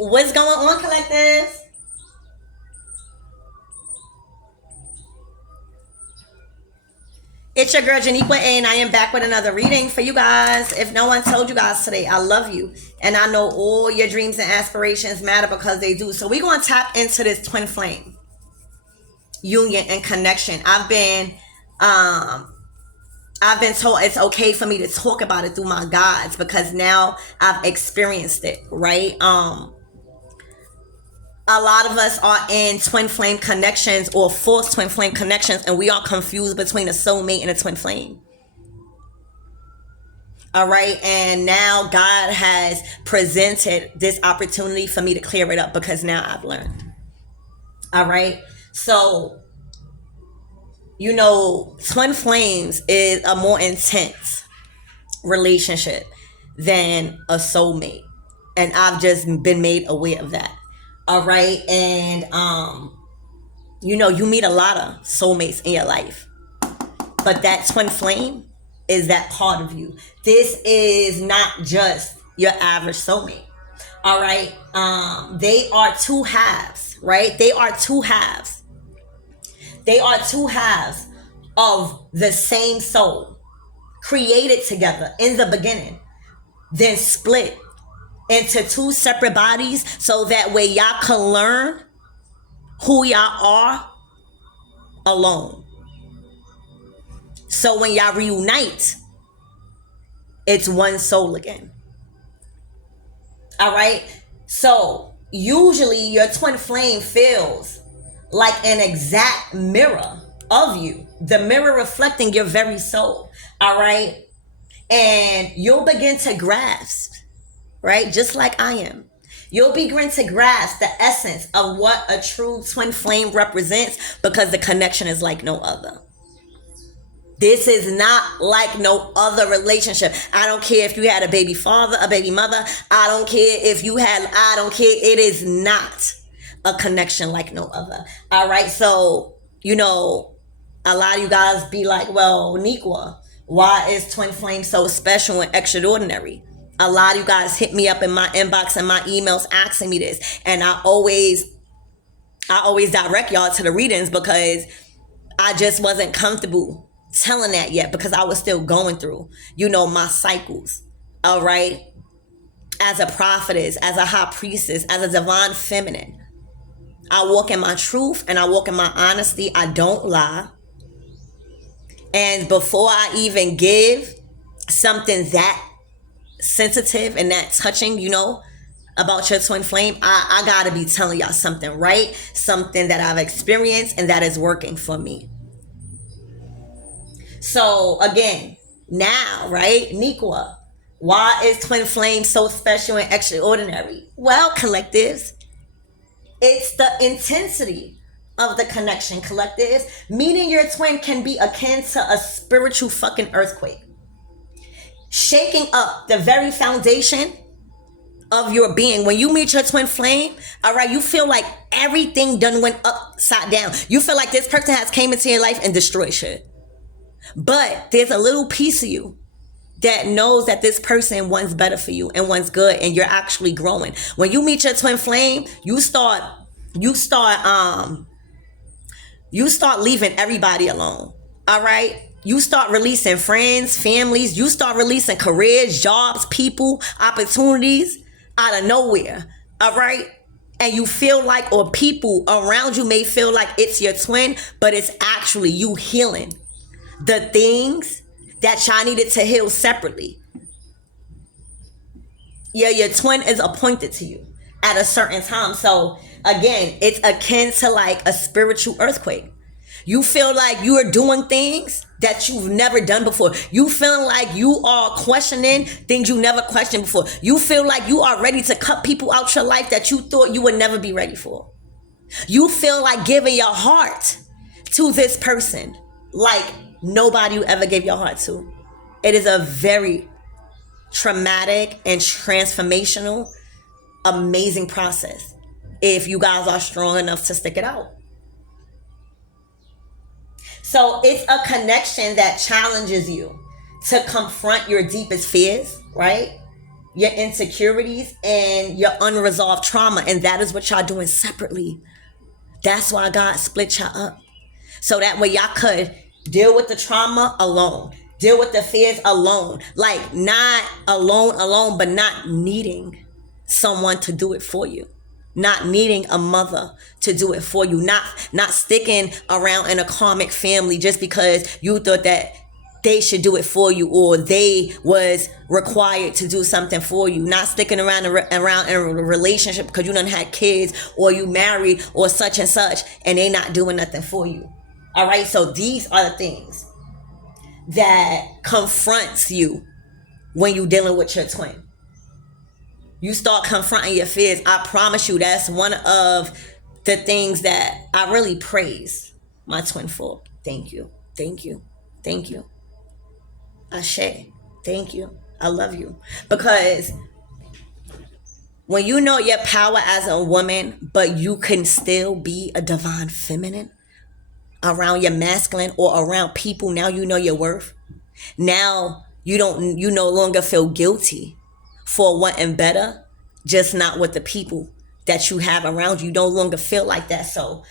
What's going on, collective? It's your girl Janiqua, and I am back with another reading for you guys. If no one told you guys today, I love you, and I know all your dreams and aspirations matter because they do. So we're going to tap into this twin flame union and connection. I've been told it's okay for me to talk about it through my guides because now I've experienced it, right? A lot of us are in twin flame connections or false twin flame connections, and we are confused between a soulmate and a twin flame. All right, and now God has presented this opportunity for me to clear it up because now I've learned. All right, so twin flames is a more intense relationship than a soulmate, and I've just been made aware of that. All right, and you meet a lot of soulmates in your life, but that twin flame is that part of you. This is not just your average soulmate. All right, they are two halves, right? They are two halves of the same soul, created together in the beginning, then split into two separate bodies so that way y'all can learn who y'all are alone. So when y'all reunite, it's one soul again. All right, so usually your twin flame feels like an exact mirror of you, the mirror reflecting your very soul. All right, and you'll begin to grasp, right, just like I am, you'll begin to grasp the essence of what a true twin flame represents because the connection is like no other. This is not like no other relationship. I don't care if you had a baby father, a baby mother. I don't care. It is not a connection like no other. All right. So, a lot of you guys be like, well, Niqua, why is twin flame so special and extraordinary? A lot of you guys hit me up in my inbox and my emails asking me this. And I always direct y'all to the readings because I just wasn't comfortable telling that yet because I was still going through, my cycles. All right. As a prophetess, as a high priestess, as a divine feminine, I walk in my truth and I walk in my honesty. I don't lie. And before I even give something that sensitive and that touching, about your twin flame, I gotta be telling y'all something, right? Something that I've experienced and that is working for me. So again, now, right, Niqua, why is twin flame so special and extraordinary? Well, collectives, it's the intensity of the connection, collectives. Meeting your twin can be akin to a spiritual fucking earthquake, shaking up the very foundation of your being. When you meet your twin flame, all right, you feel like everything done went upside down. You feel like this person has came into your life and destroyed shit. But there's a little piece of you that knows that this person wants better for you and wants good, and you're actually growing. When you meet your twin flame, you start leaving everybody alone. All right? You start releasing friends, families, you start releasing careers, jobs, people, opportunities out of nowhere. All right? And you feel like, or people around you may feel like it's your twin, but it's actually you healing the things that y'all needed to heal separately. Yeah, your twin is appointed to you at a certain time. So again, it's akin to like a spiritual earthquake. You feel like you are doing things that you've never done before. You feeling like you are questioning things you never questioned before. You feel like you are ready to cut people out your life that you thought you would never be ready for. You feel like giving your heart to this person like nobody you ever gave your heart to. It is a very traumatic and transformational, amazing process if you guys are strong enough to stick it out. So it's a connection that challenges you to confront your deepest fears, right? your insecurities and your unresolved trauma. And that is what y'all doing separately. That's why God split y'all up. So that way y'all could deal with the trauma alone. Deal with the fears alone. Like not alone, but not needing someone to do it for you. Not needing a mother to do it for you. Not sticking around in a karmic family just because you thought that they should do it for you, or they was required to do something for you. Not sticking around in a relationship because you done had kids, or you married, or such and such, and they not doing nothing for you. All right, so these are the things that confronts you when you dealing with your twin. You start confronting your fears. I promise you, that's one of the things that I really praise my twin for. Thank you. Thank you. Thank you. Ashe. Thank you. I love you. Because when you know your power as a woman, but you can still be a divine feminine around your masculine or around people, now you know your worth. Now you no longer feel guilty for wanting better, just not with the people that you have around you. You no longer feel like that. So,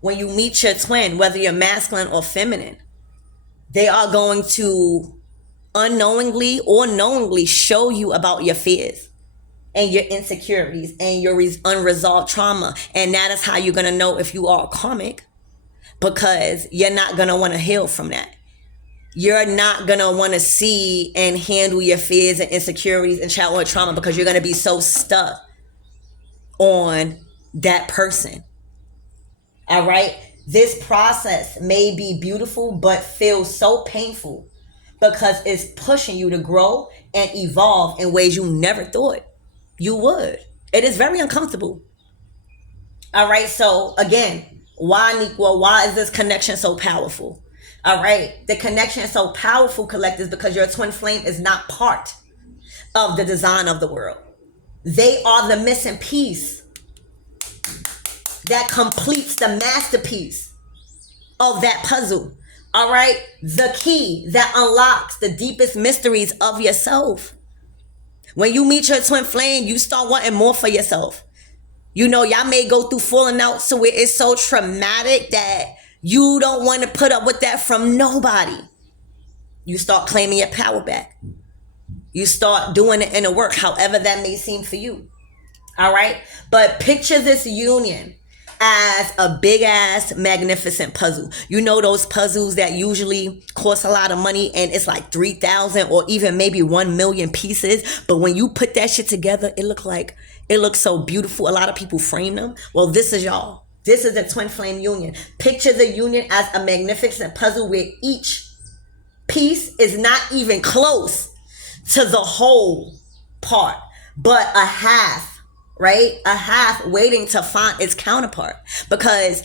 when you meet your twin, whether you're masculine or feminine, they are going to unknowingly or knowingly show you about your fears and your insecurities and your unresolved trauma. And that is how you're going to know if you are karmic, because you're not going to want to heal from that. You're not going to want to see and handle your fears and insecurities and childhood trauma, because you're going to be so stuck on that person. All right. This process may be beautiful, but feels so painful because it's pushing you to grow and evolve in ways you never thought you would. It is very uncomfortable. All right. So again, why, Nikwa? Why is this connection so powerful? All right. The connection is so powerful, collectors, because your twin flame is not part of the design of the world. They are the missing piece that completes the masterpiece of that puzzle. All right. The key that unlocks the deepest mysteries of yourself. When you meet your twin flame, you start wanting more for yourself. Y'all may go through falling out so it is so traumatic that you don't want to put up with that from nobody. You start claiming your power back. You start doing the inner work, however that may seem for you. All right. But picture this union as a big ass magnificent puzzle. Those puzzles that usually cost a lot of money, and it's like 3,000 or even maybe 1 million pieces. But when you put that shit together, it looks so beautiful. A lot of people frame them. Well, this is y'all. This is the twin flame union. Picture the union as a magnificent puzzle where each piece is not even close to the whole part, but a half. Right? A half waiting to find its counterpart. Because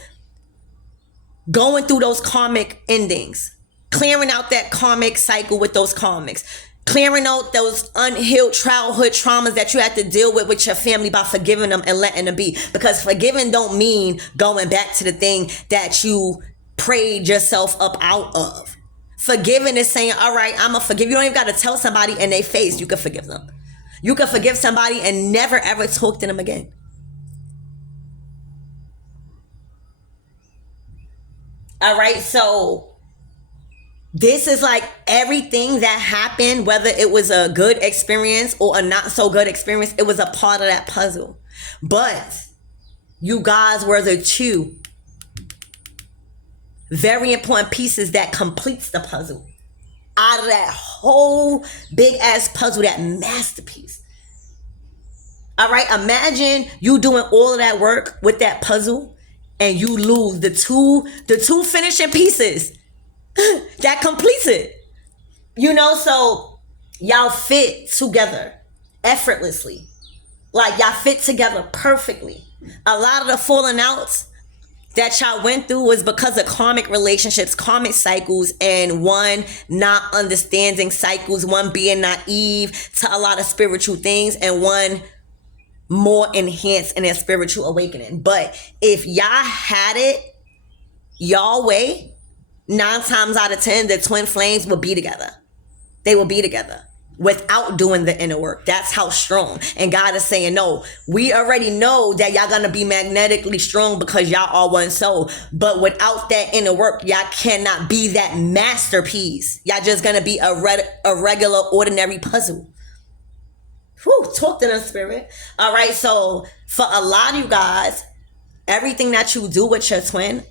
going through those karmic endings, clearing out that karmic cycle with those karmics, clearing out those unhealed childhood traumas that you had to deal with your family by forgiving them and letting them be. Because forgiving don't mean going back to the thing that you prayed yourself up out of. Forgiving is saying, all right, I'm going to forgive. You don't even got to tell somebody in their face you can forgive them. You can forgive somebody and never ever talk to them again. All right, so this is like everything that happened, whether it was a good experience or a not so good experience, it was a part of that puzzle. But you guys were the two very important pieces that completes the puzzle. Out of that whole big ass puzzle, that masterpiece. All right, imagine you doing all of that work with that puzzle and you lose the two finishing pieces that completes it. So y'all fit together effortlessly. Like y'all fit together perfectly. A lot of the falling outs that y'all went through was because of karmic relationships, karmic cycles, and one not understanding cycles, one being naive to a lot of spiritual things, and one more enhanced in their spiritual awakening. But if y'all had it y'all way, 9 times out of 10, the twin flames would be together. They will be together without doing the inner work. That's how strong. And God is saying, no, we already know that y'all gonna be magnetically strong because y'all are one soul. But without that inner work, y'all cannot be that masterpiece. Y'all just gonna be a regular, ordinary puzzle. Whew, talk to them, spirit. All right, so for a lot of you guys, everything that you do with your twin,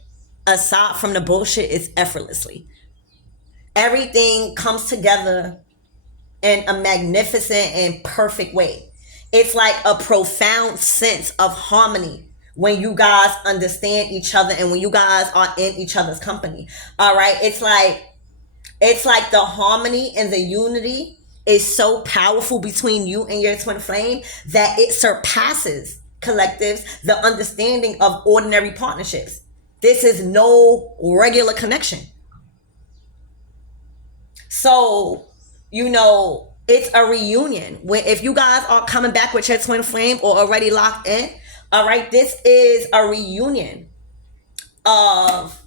aside from the bullshit, is effortlessly. Everything comes together in a magnificent and perfect way. It's like a profound sense of harmony when you guys understand each other and when you guys are in each other's company. All right, it's like the harmony and the unity is so powerful between you and your twin flame that it surpasses collectives the understanding of ordinary partnerships. This is no regular connection. So, it's a reunion. If you guys are coming back with your twin flame or already locked in, all right, this is a reunion of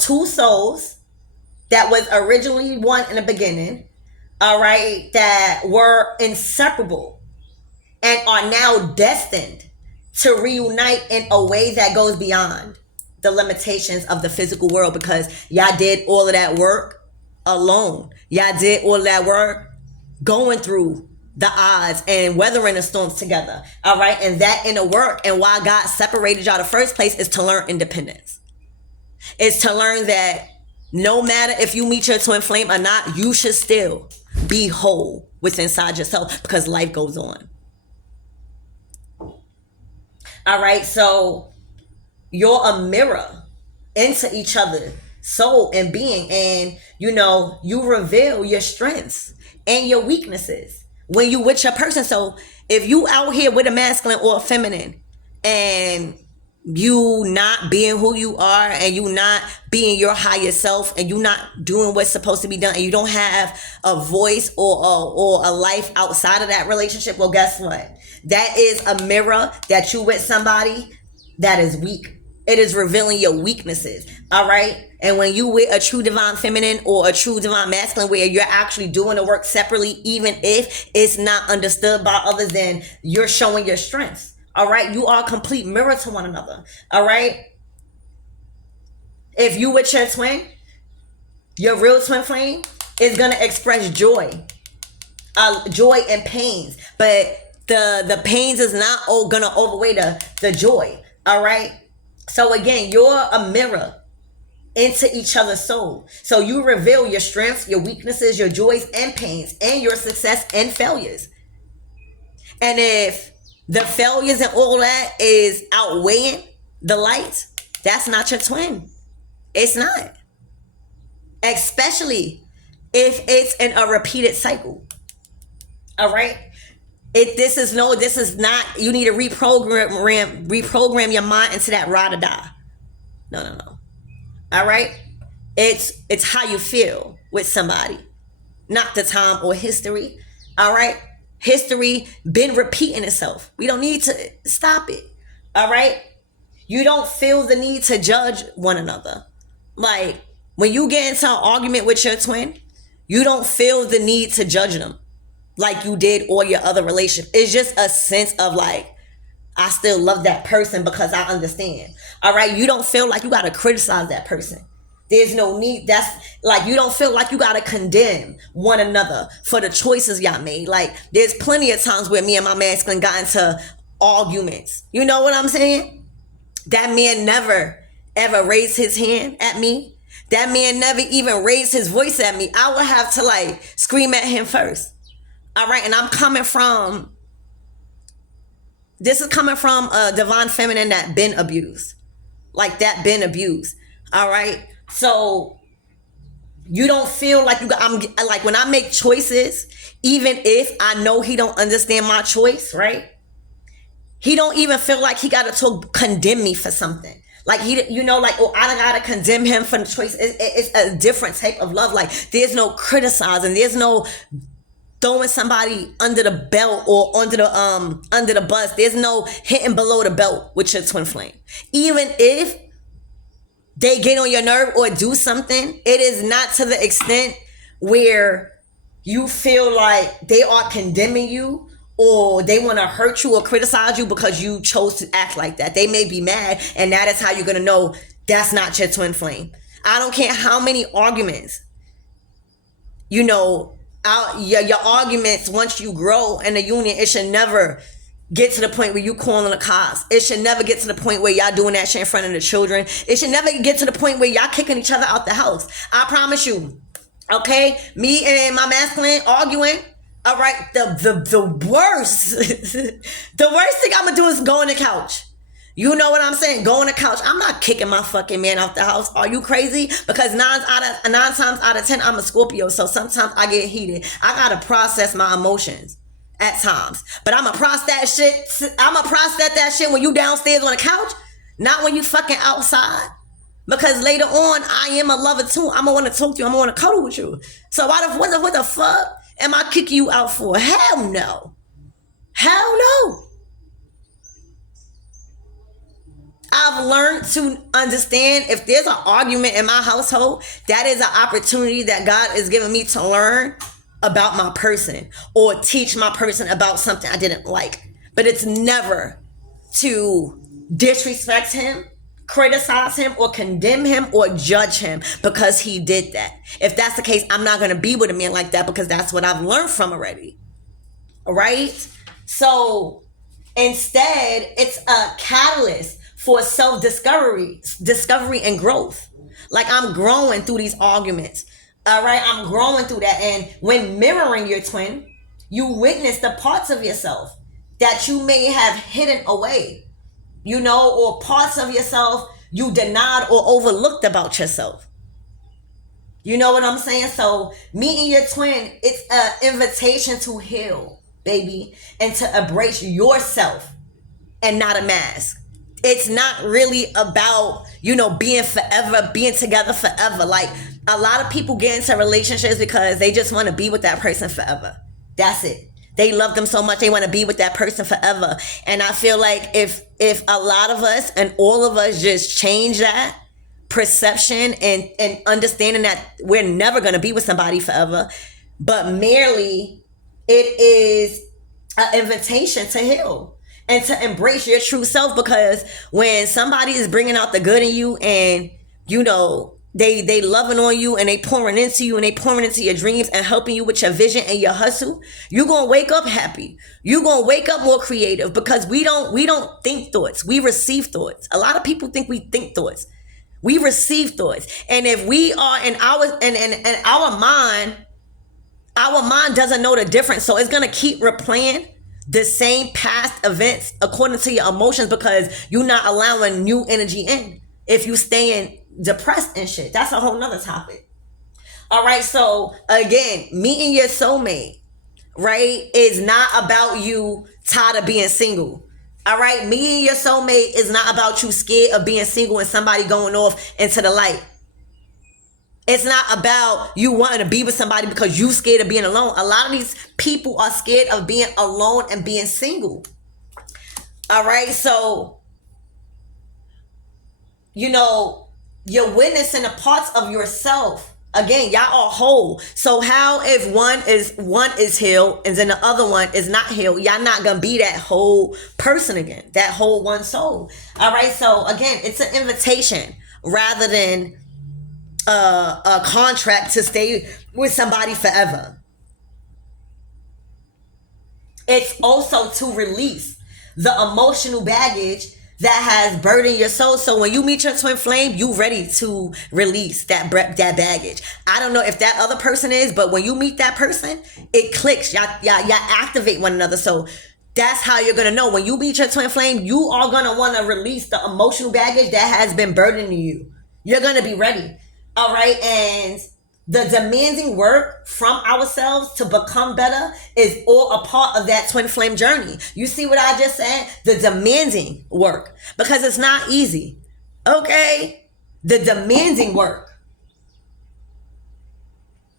two souls that was originally one in the beginning, all right, that were inseparable and are now destined to reunite in a way that goes beyond the limitations of the physical world, because y'all did all of that work alone. Y'all did all of that work going through the odds and weathering the storms together. All right. And that inner work and why God separated y'all the first place is to learn independence. It's to learn that no matter if you meet your twin flame or not, you should still be whole within inside yourself because life goes on. All right. So you're a mirror into each other, soul and being. And, you reveal your strengths and your weaknesses when you with your person. So if you out here with a masculine or a feminine and you not being who you are and you not being your higher self and you not doing what's supposed to be done and you don't have a voice or a life outside of that relationship, well, guess what? That is a mirror that you with somebody that is weak. It is revealing your weaknesses. All right. And when you with a true divine feminine or a true divine masculine, where you're actually doing the work separately, even if it's not understood by others, then you're showing your strengths. All right. You are a complete mirror to one another. All right. If you with your twin, your real twin flame is going to express joy and pains. But the pains is not going to overweigh the joy. All right. So again, you're a mirror into each other's soul. So you reveal your strengths, your weaknesses, your joys and pains, and your success and failures. And if the failures and all that is outweighing the light, that's not your twin. It's not. Especially if it's in a repeated cycle. All right. This is not, you need to reprogram your mind into that ride or die. No. All right. It's how you feel with somebody, not the time or history. All right. History been repeating itself. We don't need to stop it. All right. You don't feel the need to judge one another. Like when you get into an argument with your twin, you don't feel the need to judge them like you did all your other relationships. It's just a sense of like, I still love that person because I understand. All right. You don't feel like you got to criticize that person. There's no need. That's like, you don't feel like you got to condemn one another for the choices y'all made. Like there's plenty of times where me and my masculine got into arguments. You know what I'm saying? That man never ever raised his hand at me. That man never even raised his voice at me. I would have to like scream at him first. All right. And this is coming from a divine feminine that been abused. Like that been abused. All right. So you don't feel like I'm like, when I make choices, even if I know he don't understand my choice, right? He don't even feel like he got to condemn me for something. Like I gotta condemn him for the choice. It's a different type of love. Like there's no criticizing. There's no throwing somebody under the belt or under the bus. There's no hitting below the belt with your twin flame. Even if they get on your nerve or do something, it is not to the extent where you feel like they are condemning you or they want to hurt you or criticize you because you chose to act like that. They may be mad, and that is how you're going to know that's not your twin flame. I don't care how many arguments, your arguments, once you grow in a union, it should never get to the point where you calling the cops. It should never get to the point where y'all doing that shit in front of the children. It should never get to the point where y'all kicking each other out the house. I promise you. Okay? Me and my masculine arguing. All right? The worst, the worst thing I'm gonna do is go on the couch. You know what I'm saying? Go on the couch. I'm not kicking my fucking man out the house. Are you crazy? Because nine times out of 10, I'm a Scorpio. So sometimes I get heated. I gotta process my emotions at times. But I'm gonna process that shit when you downstairs on the couch, not when you fucking outside. Because later on, I am a lover too. I'm gonna want to talk to you. I'm gonna want to cuddle with you. So what the fuck am I kicking you out for? Hell no. Hell no. I've learned to understand if there's an argument in my household, that is an opportunity that God is giving me to learn about my person or teach my person about something I didn't like. But it's never to disrespect him, criticize him, or condemn him or judge him because he did that. If that's the case, I'm not going to be with a man like that because that's what I've learned from already. All right? So instead, it's a catalyst for self-discovery, and growth. Like, I'm growing through these arguments. All right, I'm growing through that. And when mirroring your twin, you witness the parts of yourself that you may have hidden away, or parts of yourself you denied or overlooked about yourself. You know what I'm saying? So meeting your twin, it's an invitation to heal, baby, and to embrace yourself and not a mask. It's not really about, being together forever. Like, a lot of people get into relationships because they just want to be with that person forever. That's it. They love them so much, they want to be with that person forever. And I feel like if a lot of us and all of us just change that perception and understanding that we're never going to be with somebody forever, but merely it is an invitation to heal and to embrace your true self. Because when somebody is bringing out the good in you and, they loving on you and they pouring into you and they pouring into your dreams and helping you with your vision and your hustle, you're going to wake up happy. You're going to wake up more creative because we don't think thoughts. We receive thoughts. A lot of people think we think thoughts. We receive thoughts. And if we are in our mind doesn't know the difference. So it's going to keep replaying the same past events according to your emotions because you're not allowing new energy in. If you staying depressed and shit, that's a whole nother topic. All right, so again, meeting your soulmate, right, is not about you tired of being single. All right, meeting your soulmate is not about you scared of being single and somebody going off into the light. It's not about you wanting to be with somebody because you scared of being alone. A lot of these people are scared of being alone and being single. All right, so you're witnessing the parts of yourself. Again, y'all are whole. So how if one is healed and then the other one is not healed, y'all not gonna be that whole person again, that whole one soul. All right, so again, it's an invitation rather than a contract to stay with somebody forever. It's also to release the emotional baggage that has burdened your soul. So when you meet your twin flame, you ready to release that baggage. I don't know if that other person is, but when you meet that person, it clicks. Y'all activate one another. So that's how you're going to know. When you meet your twin flame, you are going to want to release the emotional baggage that has been burdening you. You're going to be ready. All right. And the demanding work from ourselves to become better is all a part of that twin flame journey. You see what I just said? The demanding work. Because it's not easy. Okay? The demanding work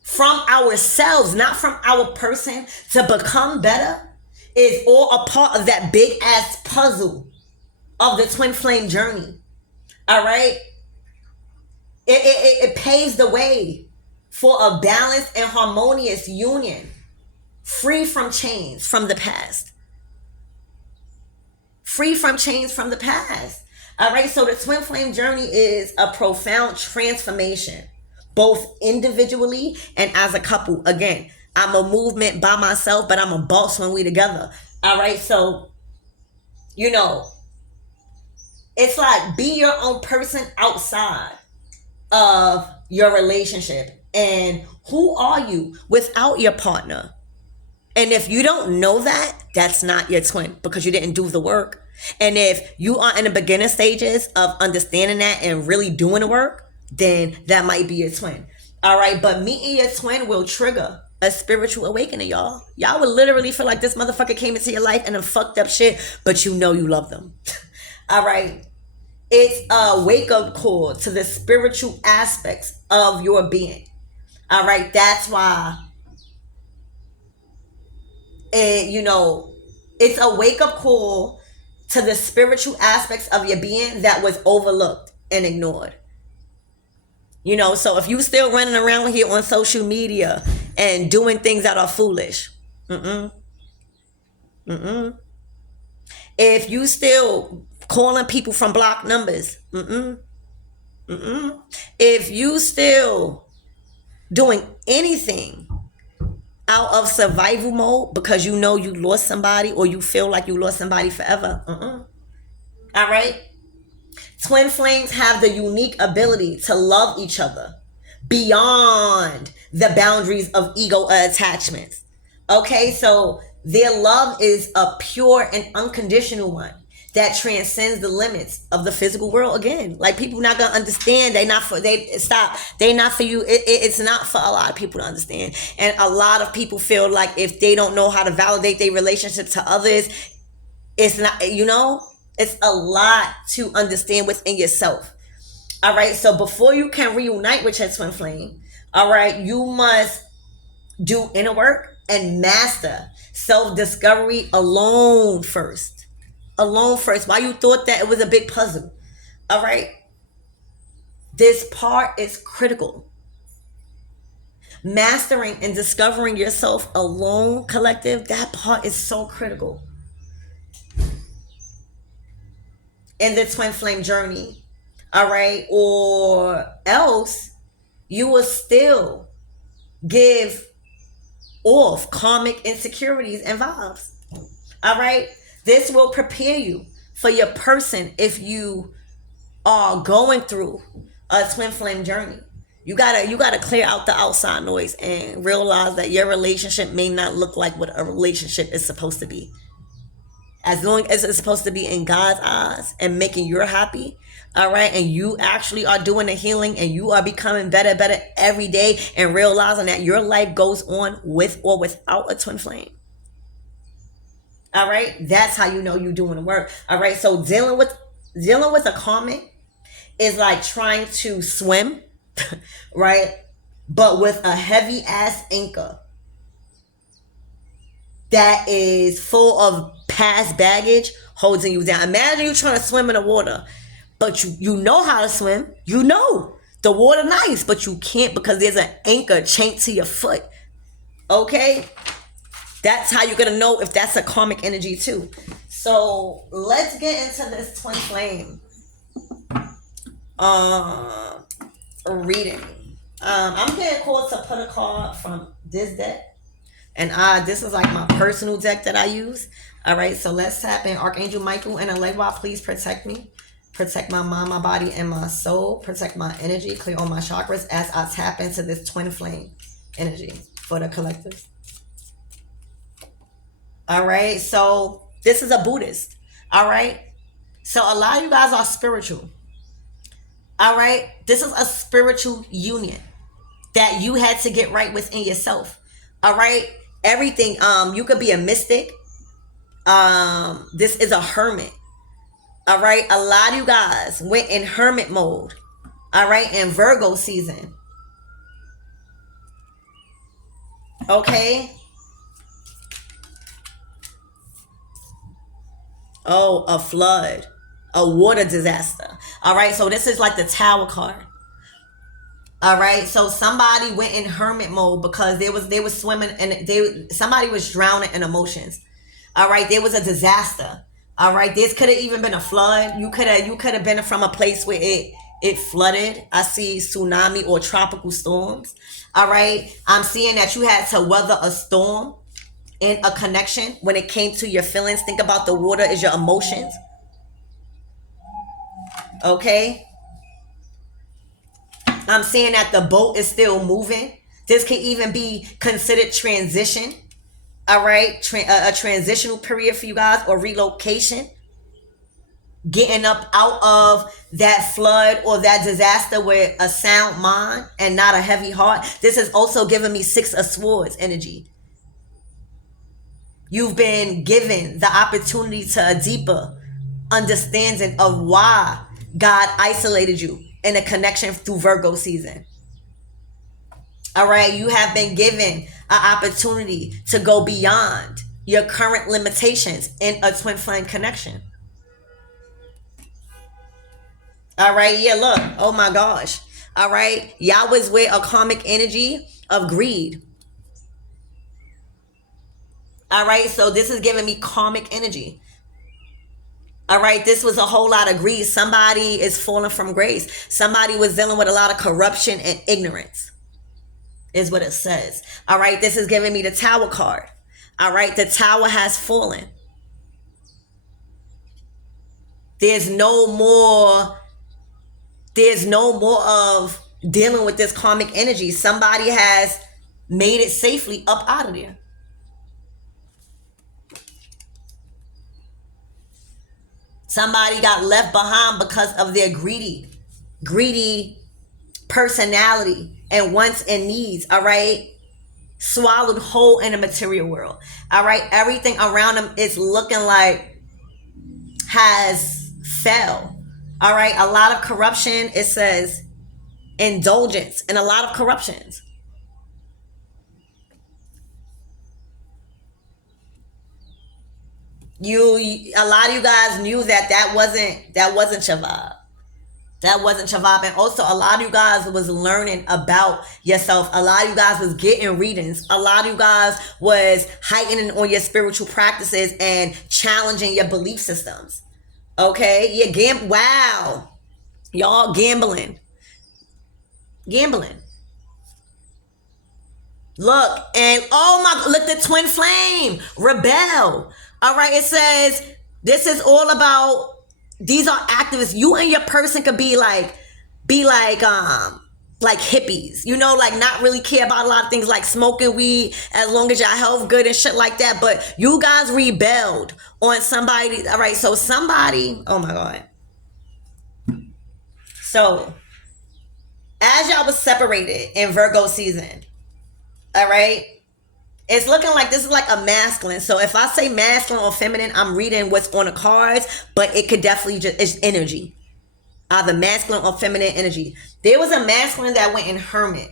from ourselves, not from our person, to become better is all a part of that big ass puzzle of the twin flame journey. All right? It paves the way for a balanced and harmonious union, free from chains from the past. Free from chains from the past. All right, so the twin flame journey is a profound transformation, both individually and as a couple. Again, I'm a movement by myself, but I'm a boss when we together. All right, so, you know, it's like be your own person outside of your relationship. And who are you without your partner? And if you don't know that, that's not your twin because you didn't do the work. And if you are in the beginner stages of understanding that and really doing the work, then that might be your twin. All right, but meeting your twin will trigger a spiritual awakening, y'all. Y'all would literally feel like this motherfucker came into your life and then fucked up shit, but you know you love them. All right. It's a wake-up call to the spiritual aspects of your being. All right, that's why it's a wake-up call to the spiritual aspects of your being that was overlooked and ignored. So if you still running around here on social media and doing things that are foolish, if you still calling people from block numbers, if you still doing anything out of survival mode because you know you lost somebody or you feel like you lost somebody forever, all right? Twin flames have the unique ability to love each other beyond the boundaries of ego attachments. Okay, so their love is a pure and unconditional one that transcends the limits of the physical world. Again, like, people not gonna understand. They not for you. It's not for a lot of people to understand. And a lot of people feel like if they don't know how to validate their relationship to others, it's not, it's a lot to understand within yourself. All right, so before you can reunite with your twin flame, all right, you must do inner work and master self-discovery alone first. Why you thought that it was a big puzzle. All right, this part is critical. Mastering and discovering yourself alone, collective, that part is so critical in the twin flame journey. All right, or else you will still give off karmic insecurities and vibes. All right, this will prepare you for your person if you are going through a twin flame journey. You gotta clear out the outside noise and realize that your relationship may not look like what a relationship is supposed to be. As long as it's supposed to be in God's eyes and making you happy, all right, and you actually are doing the healing and you are becoming better every day and realizing that your life goes on with or without a twin flame. All right, that's how you know you're doing the work. All right, so dealing with a karmic is like trying to swim, right? But with a heavy ass anchor that is full of past baggage holding you down. Imagine you trying to swim in the water, but you know how to swim. You know the water nice, but you can't because there's an anchor chained to your foot. Okay? That's how you're going to know if that's a karmic energy too. So let's get into this twin flame reading. I'm getting called to put a card from this deck. And this is like my personal deck that I use. All right, so let's tap in. Archangel Michael and Allegra, please protect me. Protect my mind, my body, and my soul. Protect my energy. Clear all my chakras as I tap into this twin flame energy for the collective. All right, so this is a Buddhist. All right, so a lot of you guys are spiritual. All right, this is a spiritual union that you had to get right within yourself. All right, everything. You could be a mystic. This is a hermit. All right, a lot of you guys went in hermit mode. All right, in Virgo season. Okay. Oh, a flood, a water disaster. All right, so this is like the Tower card. All right, so somebody went in hermit mode because they was swimming and somebody was drowning in emotions. All right, there was a disaster. All right, this could have even been a flood. You could have been from a place where it flooded. I see tsunami or tropical storms. All right, I'm seeing that you had to weather a storm in a connection when it came to your feelings. Think about the water is your emotions. Okay, I'm seeing that the boat is still moving. This could even be considered transition. All right, a transitional period for you guys, or relocation, getting up out of that flood or that disaster with a sound mind and not a heavy heart. This is also giving me Six of Swords energy. You've been given the opportunity to a deeper understanding of why God isolated you in a connection through Virgo season. All right, you have been given an opportunity to go beyond your current limitations in a twin flame connection. All right, yeah, look. Oh my gosh. All right, y'all was with a karmic energy of greed. All right, so this is giving me karmic energy. All right, this was a whole lot of greed. Somebody is falling from grace. Somebody was dealing with a lot of corruption and ignorance, is what it says. All right, this is giving me the Tower card. All right, the Tower has fallen. There's no more. There's no more of dealing with this karmic energy. Somebody has made it safely up out of there. Somebody got left behind because of their greedy personality and wants and needs. All right, swallowed whole in the material world. All right, everything around them is looking like has fell. All right, a lot of corruption. It says indulgence and a lot of corruptions. A lot of you guys knew that wasn't your vibe. That wasn't your vibe. And also, a lot of you guys was learning about yourself. A lot of you guys was getting readings. A lot of you guys was heightening on your spiritual practices and challenging your belief systems. Okay, wow, y'all gambling. Look, and oh my, look, the twin flame, rebel. All right, it says this is all about, these are activists. You and your person could be like hippies, like not really care about a lot of things like smoking weed as long as your health good and shit like that. But you guys rebelled on somebody. All right, so somebody, oh my God. So as y'all was separated in Virgo season, all right, it's looking like this is like a masculine. So if I say masculine or feminine, I'm reading what's on the cards, but it could definitely just, it's energy. Either masculine or feminine energy. There was a masculine that went in hermit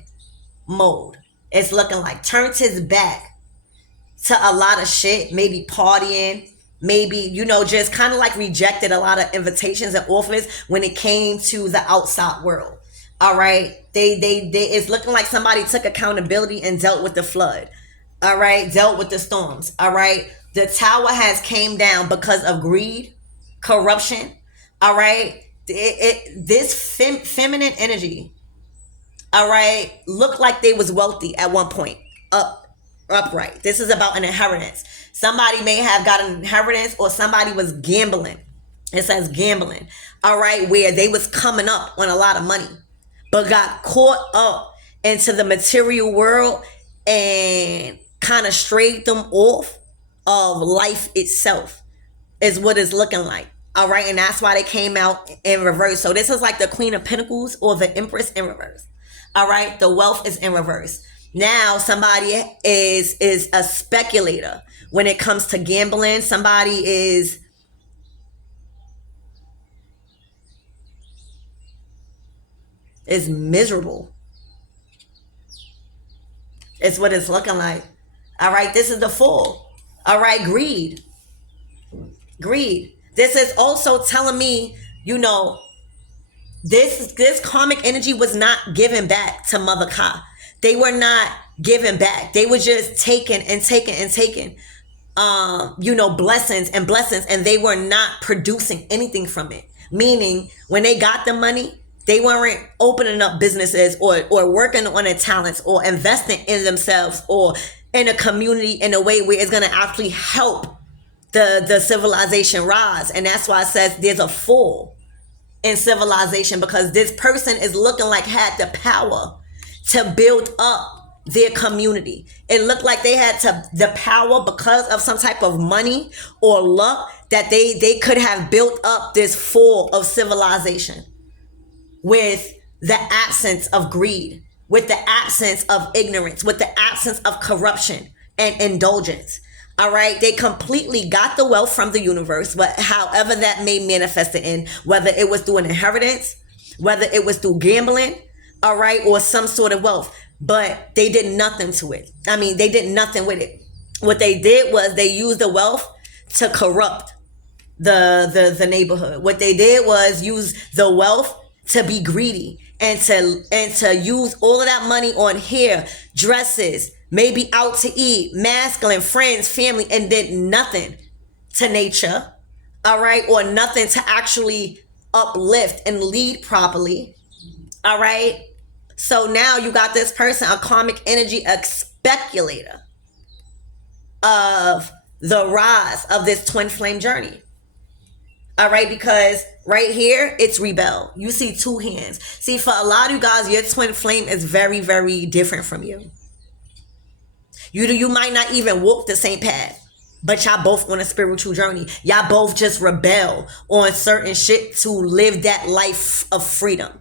mode. It's looking like turned his back to a lot of shit, maybe partying, maybe, just kind of like rejected a lot of invitations and offers when it came to the outside world. All right. They it's looking like somebody took accountability and dealt with the flood. All right, dealt with the storms. All right, the Tower has came down because of greed, corruption. All right, this feminine energy. All right, looked like they was wealthy at one point. Upright. This is about an inheritance. Somebody may have got an inheritance, or somebody was gambling. It says gambling. All right, where they was coming up on a lot of money, but got caught up into the material world and kind of strayed them off of life itself, is what it's looking like. All right, and that's why they came out in reverse. So this is like the Queen of Pentacles or the Empress in reverse. All right, the wealth is in reverse. Now somebody is a speculator when it comes to gambling. Somebody is miserable. It's what it's looking like. All right, this is the Fool. All right, greed. This is also telling me, This karmic energy was not given back to Mother Ka. They were not given back. They were just taken and taken and taken. Blessings and blessings, and they were not producing anything from it. Meaning, when they got the money, they weren't opening up businesses or working on their talents or investing in themselves or in a community in a way where it's going to actually help the civilization rise. And that's why it says there's a fall in civilization, because this person is looking like had the power to build up their community. It looked like they had the power because of some type of money or luck that they could have built up this fall of civilization with the absence of greed, with the absence of ignorance, with the absence of corruption and indulgence. All right. They completely got the wealth from the universe, however that may manifest it in, whether it was through an inheritance, whether it was through gambling, all right, or some sort of wealth, but they did nothing to it. I mean, they did nothing with it. What they did was they used the wealth to corrupt the neighborhood. What they did was use the wealth to be greedy and to use all of that money on hair, dresses, maybe out to eat, masculine, friends, family, and did nothing to nature, all right, or nothing to actually uplift and lead properly, all right? So now you got this person, a karmic energy, a speculator of the rise of this twin flame journey. All right, because right here, it's rebel. You see two hands. See, for a lot of you guys, your twin flame is very, very different from you. You might not even walk the same path, but y'all both on a spiritual journey. Y'all both just rebel on certain shit to live that life of freedom.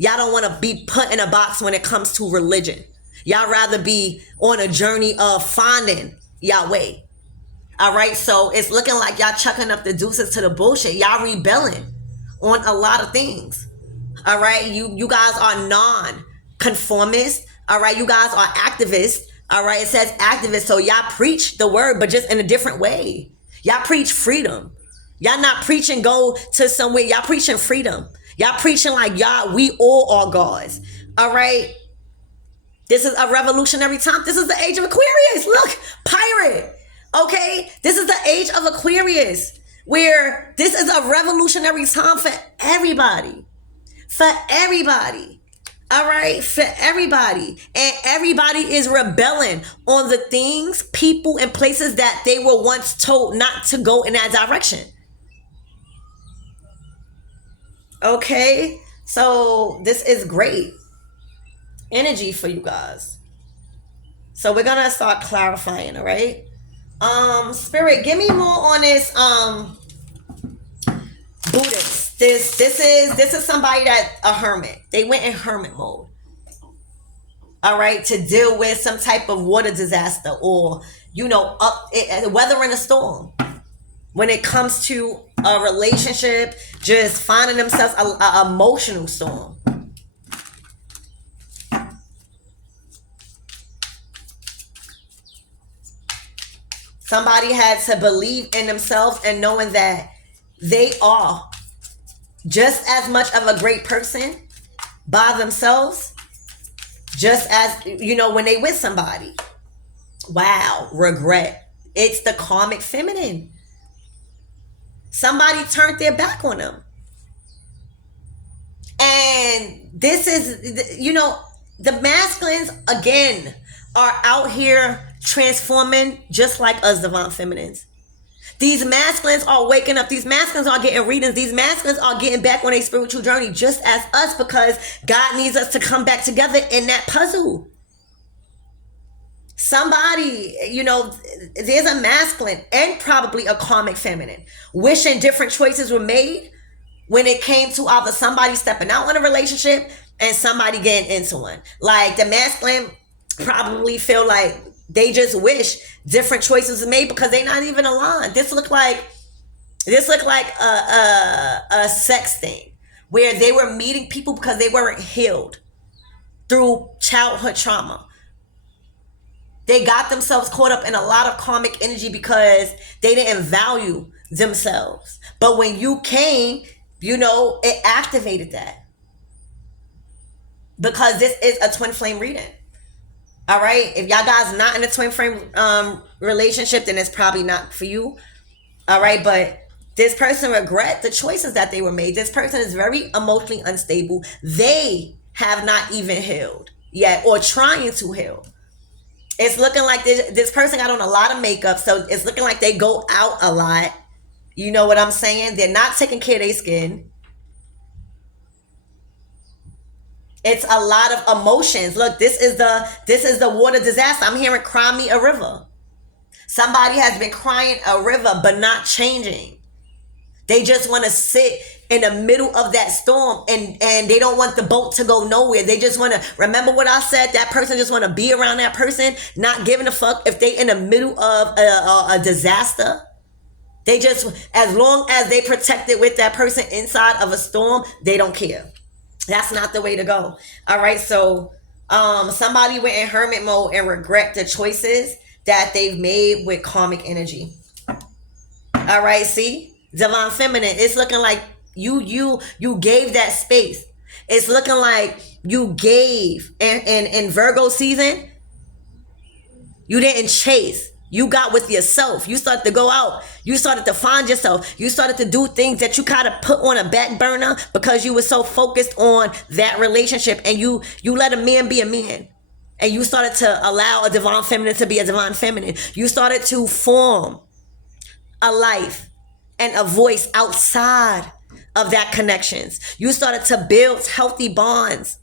Y'all don't want to be put in a box when it comes to religion. Y'all rather be on a journey of finding Yahweh. All right, so it's looking like y'all chucking up the deuces to the bullshit. Y'all rebelling on a lot of things. All right, you guys are non-conformist. All right, you guys are activists. All right, it says activists, so y'all preach the word, but just in a different way. Y'all preach freedom. Y'all not preaching go to somewhere. Y'all preaching freedom. Y'all preaching like y'all, we all are gods. All right, this is a revolutionary time. This is the age of Aquarius. Look, pirate. Okay, this is the age of Aquarius, where this is a revolutionary time for everybody. For everybody. All right, for everybody. And everybody is rebelling on the things, people, and places that they were once told not to go in that direction. Okay, so this is great energy for you guys. So we're gonna start clarifying, all right? Spirit, give me more on this Buddhist. This is somebody that a hermit. They went in hermit mode. All right, to deal with some type of water disaster or weathering a storm. When it comes to a relationship, just finding themselves a emotional storm. Somebody had to believe in themselves and knowing that they are just as much of a great person by themselves, just as, when they with somebody. Wow, regret. It's the karmic feminine. Somebody turned their back on them. And this is, the masculines, again, are out here transforming just like us divine feminines. These masculines are waking up. These masculines are getting readings. These masculines are getting back on a spiritual journey just as us, because God needs us to come back together in that puzzle. Somebody, there's a masculine and probably a karmic feminine wishing different choices were made when it came to either somebody stepping out in a relationship and somebody getting into one. Like the masculine probably feel like they just wish different choices were made because they're not even aligned. This looked like a sex thing where they were meeting people because they weren't healed through childhood trauma. They got themselves caught up in a lot of karmic energy because they didn't value themselves. But when you came, It activated that. Because this is a twin flame reading. All right? If y'all guys not in a twin flame relationship, then it's probably not for you. All right? But this person regret the choices that they were made. This person is very emotionally unstable. They have not even healed yet or trying to heal. It's looking like this person got on a lot of makeup, so it's looking like they go out a lot. You know what I'm saying? They're not taking care of their skin. It's a lot of emotions. Look, this is the water disaster. I'm hearing cry me a river. Somebody has been crying a river but not changing. They just want to sit in the middle of that storm and they don't want the boat to go nowhere. They just want to, remember what I said, that person just want to be around that person, not giving a fuck if they in the middle of a disaster. They just, as long as they protected with that person inside of a storm, they don't care. That's not the way to go. All right, so somebody went in hermit mode and regret the choices that they've made with karmic energy. All right, see? Divine feminine, it's looking like you gave that space. It's looking like you gave in Virgo season. You didn't chase. You got with yourself. You started to go out. You started to find yourself. You started to do things that you kind of put on a back burner because you were so focused on that relationship, and you let a man be a man. And you started to allow a divine feminine to be a divine feminine. You started to form a life and a voice outside of that connections. You started to build healthy bonds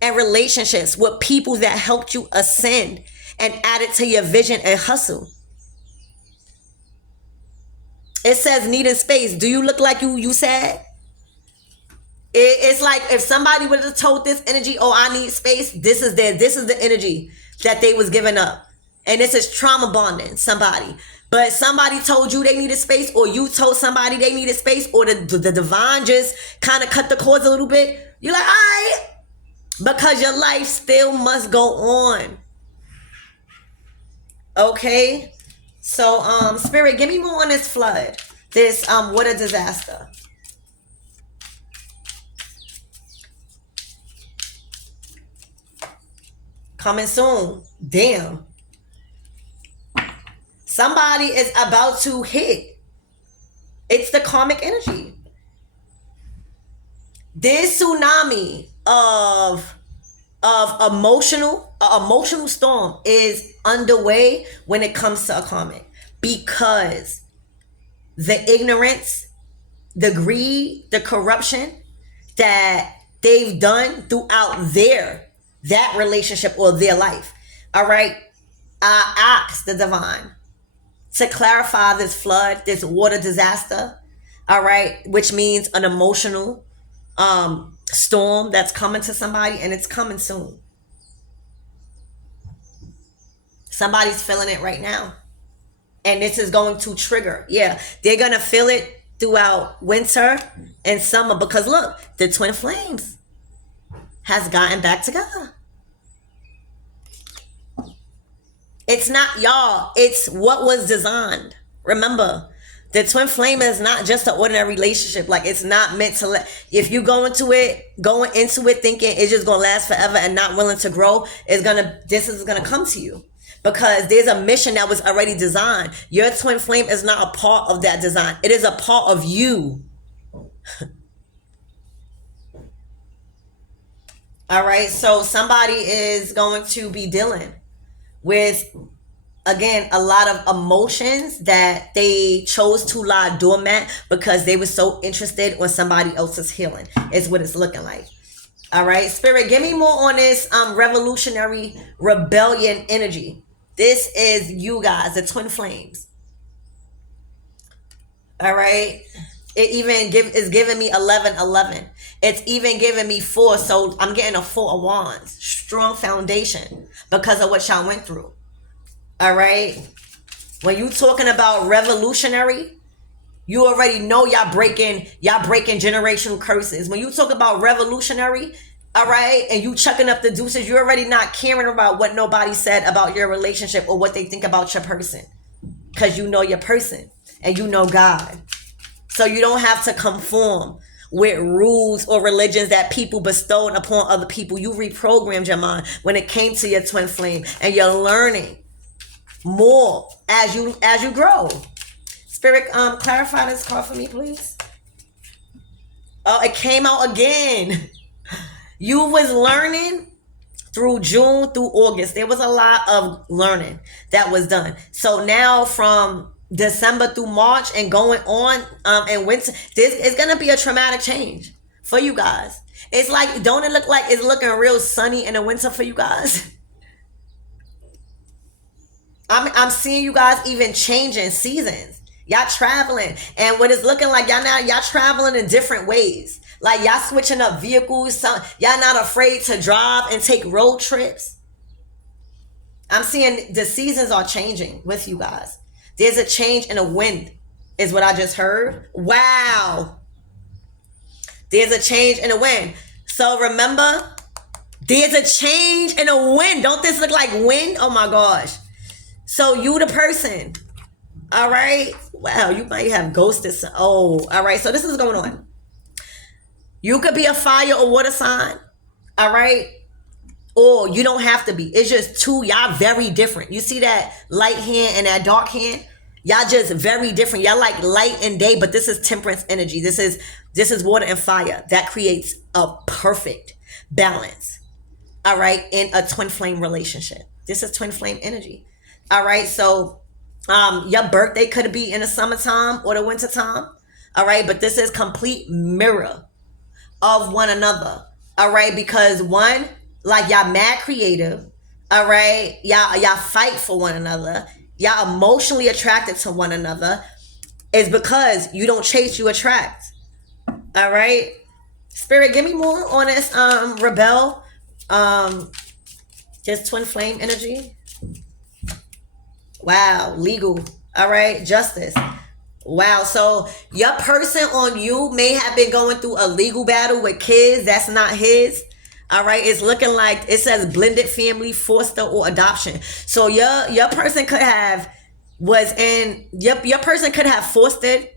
and relationships with people that helped you ascend and add it to your vision and hustle. It says needing space. Do you look like you sad? It's like if somebody would have told this energy, oh, I need space, this is the energy that they was giving up. And this is trauma bonding somebody. But somebody told you they needed space, or you told somebody they needed space, or the divine just kind of cut the cords a little bit. You're like, all right, because your life still must go on. Okay, so Spirit, give me more on this flood, this water disaster. Coming soon. Damn. Somebody is about to hit. It's the karmic energy. This tsunami of emotional storm is underway when it comes to a karmic, because the ignorance, the greed, the corruption that they've done throughout that relationship or their life. All right, I ask the divine to clarify this flood, this water disaster, all right, which means an emotional storm that's coming to somebody, and it's coming soon. Somebody's feeling it right now, and this is going to trigger. Yeah, they're gonna feel it throughout winter and summer, because look, the twin flames has gotten back together. It's not y'all, it's what was designed. Remember, the twin flame is not just an ordinary relationship. Like, it's not meant to if you going into it thinking it's just gonna last forever and not willing to grow, this is gonna come to you, because there's a mission that was already designed. Your twin flame is not a part of that design. It is a part of you. All right, so somebody is going to be dealing with, again, a lot of emotions that they chose to lie dormant because they were so interested on somebody else's healing, is what it's looking like. All right, Spirit, give me more on this revolutionary rebellion energy. This is you guys, the twin flames. All right, it even is giving me 11. It's even giving me 4, so I'm getting a 4 of wands. Strong foundation because of what y'all went through. All right, when you talking about revolutionary, you already know y'all breaking generational curses. When you talk about revolutionary, all right, and you chucking up the deuces, you're already not caring about what nobody said about your relationship or what they think about your person, because you know your person and you know God. So you don't have to conform with rules or religions that people bestowed upon other people. You reprogrammed your mind when it came to your twin flame, and you're learning more as you grow. Spirit, clarify this card for me, please. Oh, it came out again. You was learning through June through August. There was a lot of learning that was done. So now from December through March and going on in winter, this is going to be a traumatic change for you guys. It's like, don't it look like it's looking real sunny in the winter for you guys? I'm seeing you guys even changing seasons. Y'all traveling, and what it's looking like, y'all traveling in different ways. Like y'all switching up vehicles. Y'all not afraid to drive and take road trips. I'm seeing the seasons are changing with you guys. There's a change in the wind, is what I just heard. Wow. There's a change in the wind. So remember, there's a change in the wind. Don't this look like wind? Oh my gosh. So you the person. All right. Wow, you might have ghosted. Oh, all right. So this is going on. You could be a fire or water sign. All right. Or you don't have to be. It's just two. Y'all very different. You see that light hand and that dark hand? Y'all just very different. Y'all like light and day, but this is temperance energy. This is water and fire. That creates a perfect balance. All right. In a twin flame relationship. This is twin flame energy. All right. So your birthday could be in the summertime or the winter time. All right. But this is complete mirror of one another. All right. Because one, like y'all mad creative. All right. Y'all fight for one another. Y'all emotionally attracted to one another. Is because you don't chase, you attract. All right. Spirit, give me more on this rebel. Just twin flame energy. Wow, legal. All right, justice. Wow, so your person on you may have been going through a legal battle with kids that's not his. All right, it's looking like it says blended family, foster, or adoption. So your person could have your person could have fostered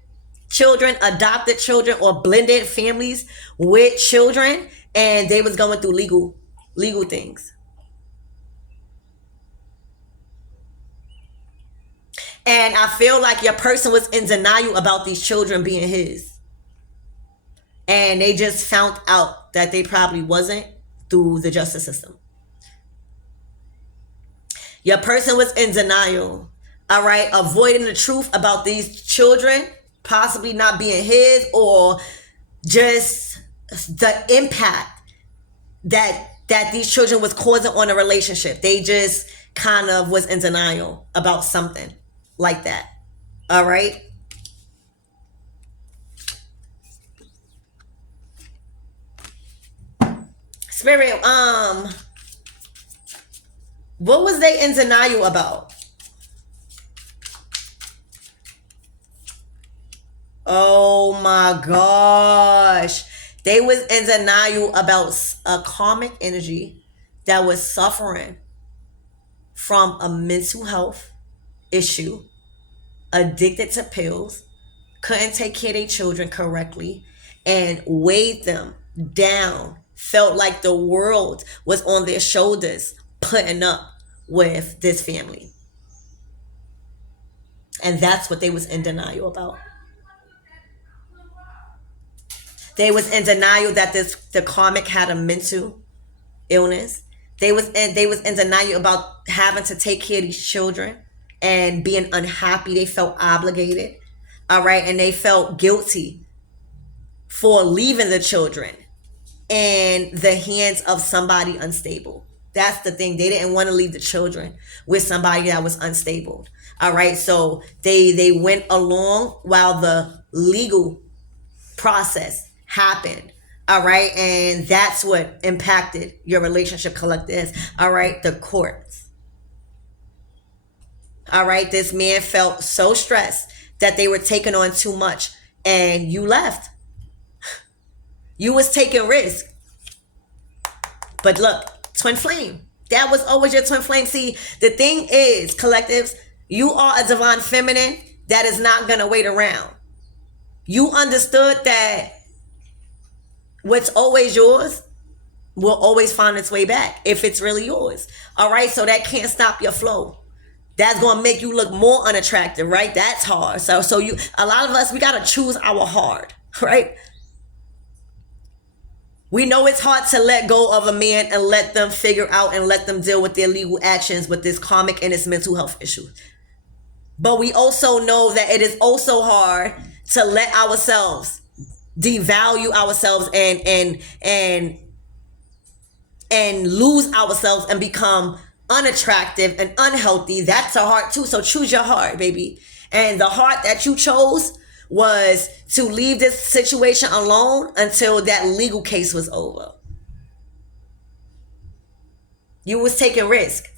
children, adopted children, or blended families with children, and they was going through legal things. And I feel like your person was in denial about these children being his. And they just found out that they probably wasn't through the justice system. Your person was in denial, all right, avoiding the truth about these children possibly not being his, or just the impact that these children was causing on a relationship. They just kind of was in denial about something like that. All right. Spirit, what was they in denial about? Oh my gosh. They was in denial about a karmic energy that was suffering from a mental health issue, addicted to pills, couldn't take care of their children correctly, and weighed them down, felt like the world was on their shoulders, putting up with this family. And that's what they was in denial about. They was in denial that the karmic had a mental illness. They was in denial about having to take care of these children and being unhappy. They felt obligated. All right. And they felt guilty for leaving the children in the hands of somebody unstable. That's the thing. They didn't want to leave the children with somebody that was unstable. All right. So they went along while the legal process happened. All right. And that's what impacted your relationship, collective. All right. The courts. All right. This man felt so stressed that they were taking on too much, and you left. You was taking risk. But look, twin flame. That was always your twin flame. See, the thing is, collectives, you are a divine feminine that is not going to wait around. You understood that what's always yours will always find its way back if it's really yours. All right, so that can't stop your flow. That's gonna make you look more unattractive, right? That's hard. So you, a lot of us, we gotta choose our hard, right? We know it's hard to let go of a man and let them figure out and let them deal with their legal actions with this karmic and this mental health issue. But we also know that it is also hard to let ourselves devalue ourselves and lose ourselves and become unattractive and unhealthy. That's a heart too. So choose your heart, baby. And the heart that you chose was to leave this situation alone until that legal case was over. You was taking risk.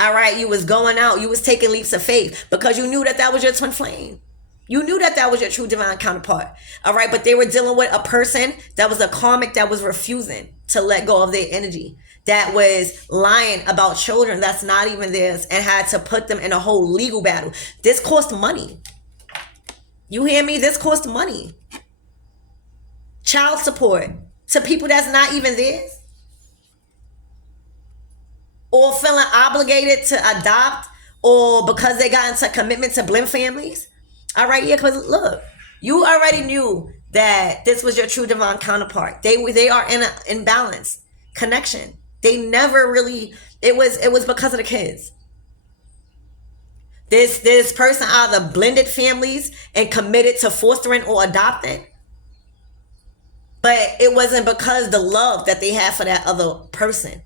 All right, you was going out, you was taking leaps of faith because you knew that that was your twin flame. You knew that that was your true divine counterpart. All right, but they were dealing with a person that was a karmic that was refusing to let go of their energy, that was lying about children that's not even theirs and had to put them in a whole legal battle. This cost money. You hear me? This cost money. Child support to people that's not even theirs. Or feeling obligated to adopt, or because they got into commitment to blend families. All right, yeah, because look, you already knew that this was your true divine counterpart. They are in an imbalanced connection. They never really, it was because of the kids. This person either blended families and committed to fostering or adopting, but it wasn't because the love that they had for that other person.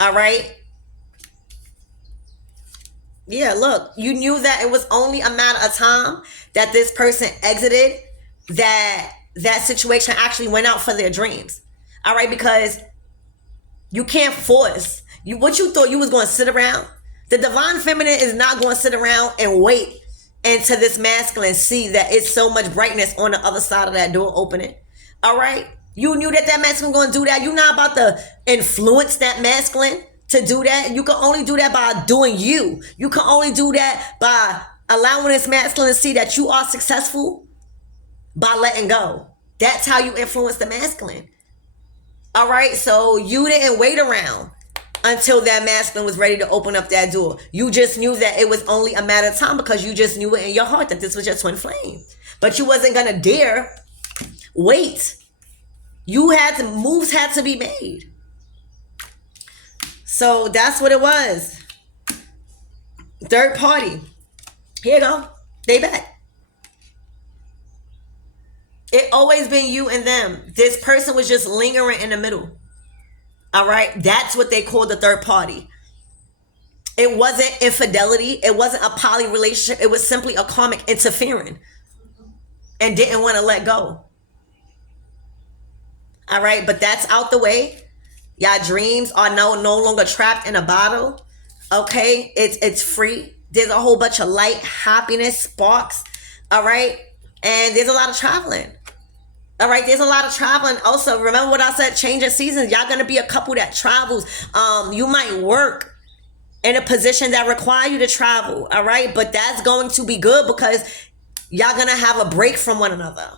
All right. Yeah, look, you knew that it was only a matter of time that this person exited that situation, actually went out for their dreams. All right, because you can't force what you thought you was going to sit around. The divine feminine is not going to sit around and wait until this masculine see that it's so much brightness on the other side of that door opening. All right. You knew that masculine going to do that. You're not about to influence that masculine to do that. You can only do that by doing you. You can only do that by allowing this masculine to see that you are successful by letting go. That's how you influence the masculine. All right. So you didn't wait around until that masculine was ready to open up that door. You just knew that it was only a matter of time because you just knew it in your heart that this was your twin flame. But you wasn't going to dare wait. Moves had to be made. So that's what it was. Third party. Here you go. They back. It always been you and them. This person was just lingering in the middle. All right. That's what they call the third party. It wasn't infidelity. It wasn't a poly relationship. It was simply a karmic interfering and didn't want to let go. All right, but that's out the way. Y'all dreams are no longer trapped in a bottle. Okay, it's free. There's a whole bunch of light, happiness, sparks. All right, and there's a lot of traveling. All right, there's a lot of traveling. Also, remember what I said, change of seasons. Y'all gonna be a couple that travels. You might work in a position that require you to travel. All right, but that's going to be good because y'all gonna have a break from one another.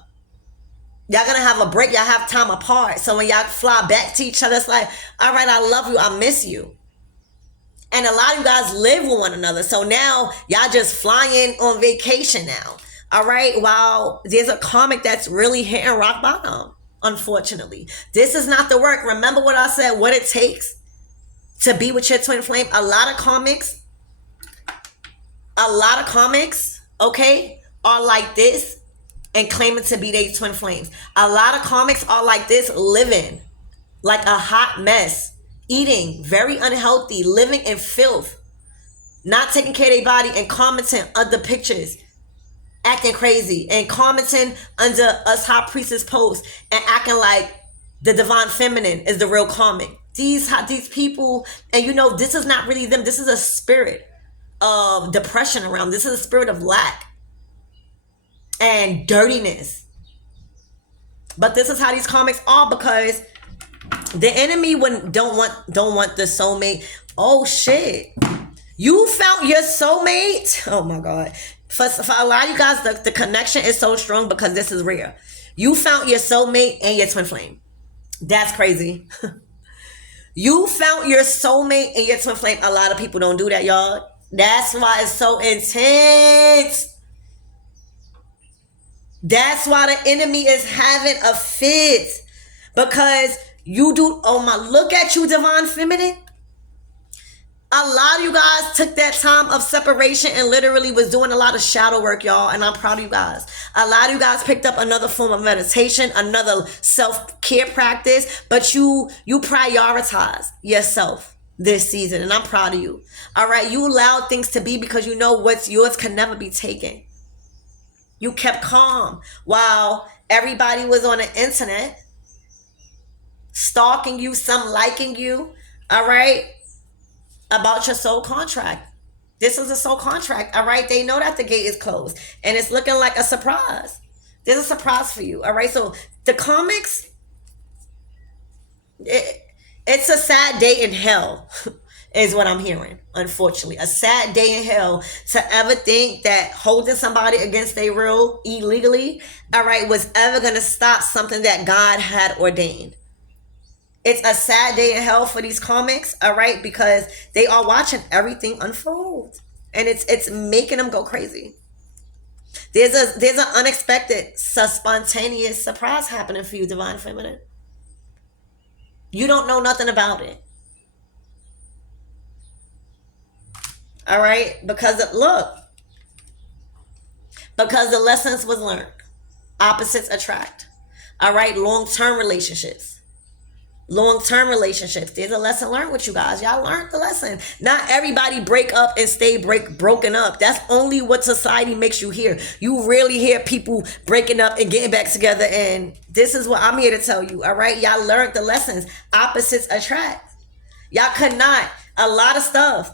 Y'all gonna have a break. Y'all have time apart. So when y'all fly back to each other, it's like, all right, I love you. I miss you. And a lot of you guys live with one another. So now y'all just flying on vacation now. All right. While there's a karmic that's really hitting rock bottom, unfortunately. This is not the work. Remember what I said, what it takes to be with your twin flame. A lot of comics, okay, are like this. And claiming to be their twin flames. A lot of comics are like this, living like a hot mess, eating very unhealthy, living in filth, not taking care of their body, and commenting under pictures, acting crazy, and commenting under us high priestess posts, and acting like the divine feminine is the real comic. These people, and you know, this is not really them. This is a spirit of depression around. This is a spirit of lack and dirtiness. But this is how these comics are because the enemy don't want the soulmate. Oh shit. You found your soulmate? Oh my God. For a lot of you guys, the connection is so strong because this is rare. You found your soulmate and your twin flame. That's crazy. You found your soulmate and your twin flame. A lot of people don't do that, y'all. That's why it's so intense. That's why the enemy is having a fit. Because you do, oh my, look at you, divine feminine. A lot of you guys took that time of separation and literally was doing a lot of shadow work, y'all. And I'm proud of you guys. A lot of you guys picked up another form of meditation, another self-care practice, but you prioritize yourself this season. And I'm proud of you. All right. You allowed things to be because you know what's yours can never be taken. You kept calm while everybody was on the internet stalking you, some liking you. All right. About your soul contract. This is a soul contract, all right? They know that the gate is closed and it's looking like a surprise. There's a surprise for you, all right? So the comics, it's a sad day in hell is what I'm hearing, unfortunately. A sad day in hell to ever think that holding somebody against their will illegally, all right, was ever going to stop something that God had ordained. It's a sad day in hell for these comics, all right, because they are watching everything unfold, and it's making them go crazy. There's an unexpected, spontaneous surprise happening for you, divine feminine. You don't know nothing about it, all right, because the lessons was learned. Opposites attract, all right. Long-term relationships. There's a lesson learned with you guys. Y'all learned the lesson. Not everybody break up and stay broken up. That's only what society makes you hear. You rarely hear people breaking up and getting back together. And this is what I'm here to tell you. All right. Y'all learned the lessons. Opposites attract. Y'all could not. A lot of stuff.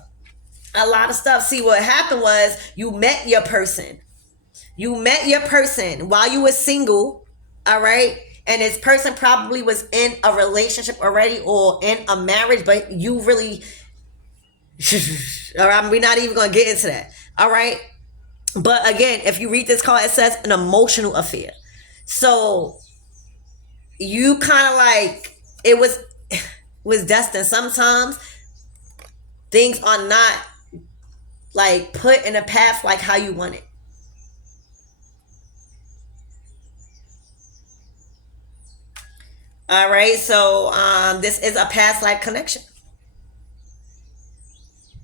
See, what happened was you met your person. While you were single. All right. And this person probably was in a relationship already or in a marriage, but you really, all right, we're not even going to get into that. All right. But again, if you read this card, it says an emotional affair. So you kind of like, it was destined. Sometimes things are not like put in a path like how you want it. All right, so this is a past life connection.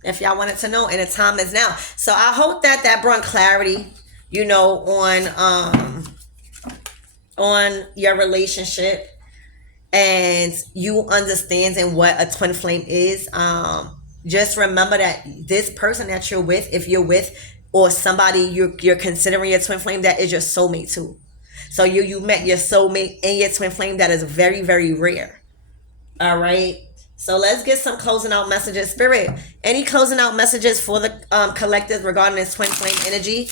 If y'all wanted to know, and the time is now. So I hope that brought clarity, on your relationship, and you understanding what a twin flame is. Just remember that this person that you're with, if you're with, or somebody you're considering your twin flame, that is your soulmate too. So you met your soulmate and your twin flame. That is very, very rare. All right. So let's get some closing out messages. Spirit, any closing out messages for the collective regarding this twin flame energy?